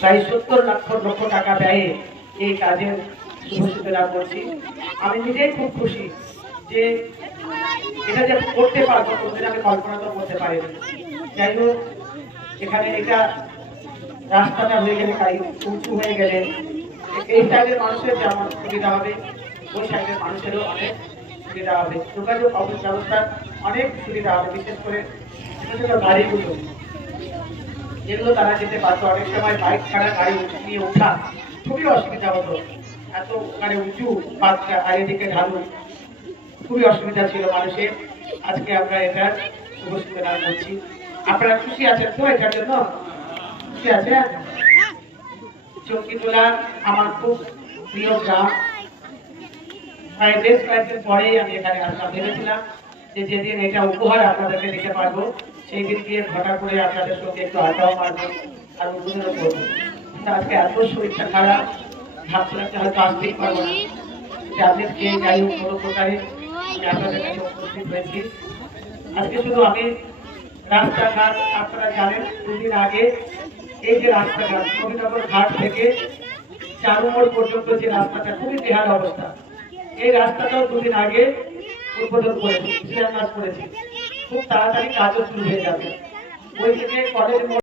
প্রায় সত্তর লক্ষ লক্ষ টাকা ব্যয়ে এই কাজের সূচনা করছি আমি নিজেই খুব খুশি যে এটা যে করতে পারব, কোনদিন আমি কল্পনা তো করতে পারিনি যাই হোক, এখানে এটা রাস্তাটা হয়ে গেলে কাই উঁচু হয়ে গেলে এই সাইডের মানুষের যেমন সুবিধা হবে, ওই সাইডের মানুষেরও অনেক সুবিধা হবে। যোগাযোগ অবস্থা ব্যবস্থার অনেক সুবিধা হবে বিশেষ করে ছোট ছোট গাড়িগুলো। যেগুলো তারা যেতে পারতো। অনেক সময় বাইক ছাড়া গাড়ি নিয়ে ওঠা খুবই অসুবিধা হতো। এত মানে উঁচু বাচ্চা আর এদিকে ঢালু। খুবই অসুবিধা ছিল মানুষের। আজকে আমরা এটা শুভ সূচনা করছি। আপনারা খুশি আছেন তো এটার জন্য? খুশি আছেন? চৌকিতলা আমার খুব প্রিয় গ্রাম। প্রায় বেশ কয়েকদিন পরেই আমি এখানে আসলাম, ভেবেছিলাম যে যেদিন এটা উপহার আপনাদেরকে দিতে পারব, সেই দিন গিয়ে ঘটা করে আপনাদের সঙ্গে একটু আড্ডাও মারবো আর উদ্বোধনও করব। আজকে এত শরীরটা খারাপ ভাবছিলাম যে হয়তো আসতেই পারব না। ট্যাবলেট যাই হোক, কোনো প্রকারে আপনাদের কাছে উপস্থিত হয়েছি। আজকে শুধু আমি রাস্তাঘাট আপনারা জানেন, দুদিন আগে এই যে রাস্তাঘাট নবীনগর ঘাট থেকে চারু মোড় পর্যন্ত যে রাস্তাটা, খুবই বেহাল অবস্থা। এই রাস্তাটাও দুদিন আগে উদ্বোধন করেছি শিলান্যাস করেছি। খুব তাড়াতাড়ি কাজও শুরু হয়ে যাবে। ওই থেকে কলেজ